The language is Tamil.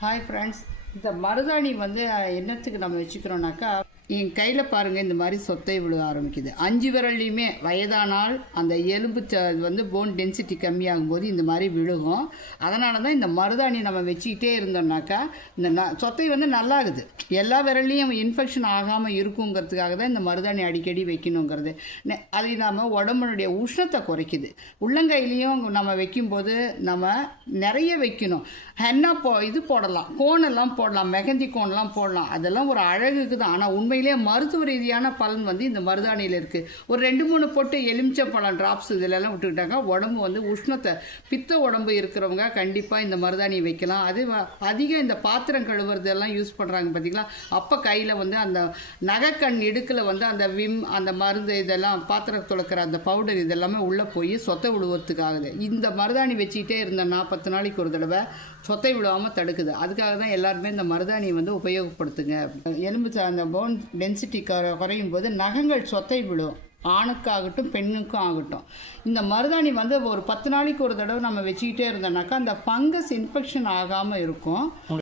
ஹாய் ஃப்ரெண்ட்ஸ் இந்த மருதாணி வந்து என்னத்துக்கு நம்ம வச்சுக்கிறோம்னாக்கா என் கையில் பாருங்கள் இந்த மாதிரி சொத்தை விழுக ஆரம்பிக்குது. அஞ்சு விரல்லையுமே வயதானால் அந்த எலும்பு ச- வந்து போன் டென்சிட்டி கம்மியாகும் போது இந்த மாதிரி விழுகும். அதனால தான் இந்த மருதாணி நம்ம வச்சுக்கிட்டே இருந்தோம்னாக்கா இந்த ந- சொத்தை வந்து நல்லாகுது. எல்லா விரல்லையும் இன்ஃபெக்ஷன் ஆகாமல் இருக்குங்கிறதுக்காக தான் இந்த மருதாணி அடிக்கடி வைக்கணுங்கிறது. அது இல்லாமல் உடம்புனுடைய உஷ்ணத்தை குறைக்குது. உள்ளங்கையிலையும் நம்ம வைக்கும்போது நம்ம நிறைய வைக்கணும். ஹென்னா போ இது போடலாம். கோனெல்லாம் போடலாம். மெகந்தி கோன்லாம் போடலாம். அதெல்லாம் ஒரு அழகுக்கு தான். ஆனால் உண்மை உண்மையிலே மருத்துவ ரீதியான பலன் வந்து இந்த மருதாணியில் இருக்குது ஒரு ரெண்டு மூணு போட்டு எலுமிச்சை பழம் ட்ராப்ஸ் இதிலெல்லாம் விட்டுக்கிட்டாங்க. உடம்பு வந்து உஷ்ணத்தை பித்த உடம்பு இருக்கிறவங்க கண்டிப்பாக இந்த மருதாணியை வைக்கலாம். அது அதிகம் இந்த பாத்திரம் கழுவுறது எல்லாம் யூஸ் பண்ணுறாங்க பார்த்தீங்களா அப்போ கையில் வந்து அந்த நகைக்கண் இடுக்கில் வந்து அந்த விம் அந்த மருந்து இதெல்லாம் பாத்திரம் துளக்கிற அந்த பவுடர் இதெல்லாமே உள்ளே போய் சொத்தை விழுவதுக்காகுது இந்த மருதாணி வச்சுக்கிட்டே இருந்தோம்னா பத்து நாளைக்கு ஒரு தடவை சொத்தை விழாமல் தடுக்குது. அதுக்காக தான் எல்லாருமே இந்த மருதாணியை வந்து உபயோகப்படுத்துங்க. எலும்பு அந்த போன் டென்சிட்டி குறையும் போது நகங்கள் சொத்தை விழும். ஆணுக்காகட்டும் பெண்ணுக்கும் ஆகட்டும். இந்த மருதாணி வந்து ஒரு பத்து நாளைக்கு ஒரு தடவை நம்ம வச்சுக்கிட்டே இருந்தோம்னாக்கா அந்த ஃபங்கஸ் இன்ஃபெக்ஷன் ஆகாமல் இருக்கும்.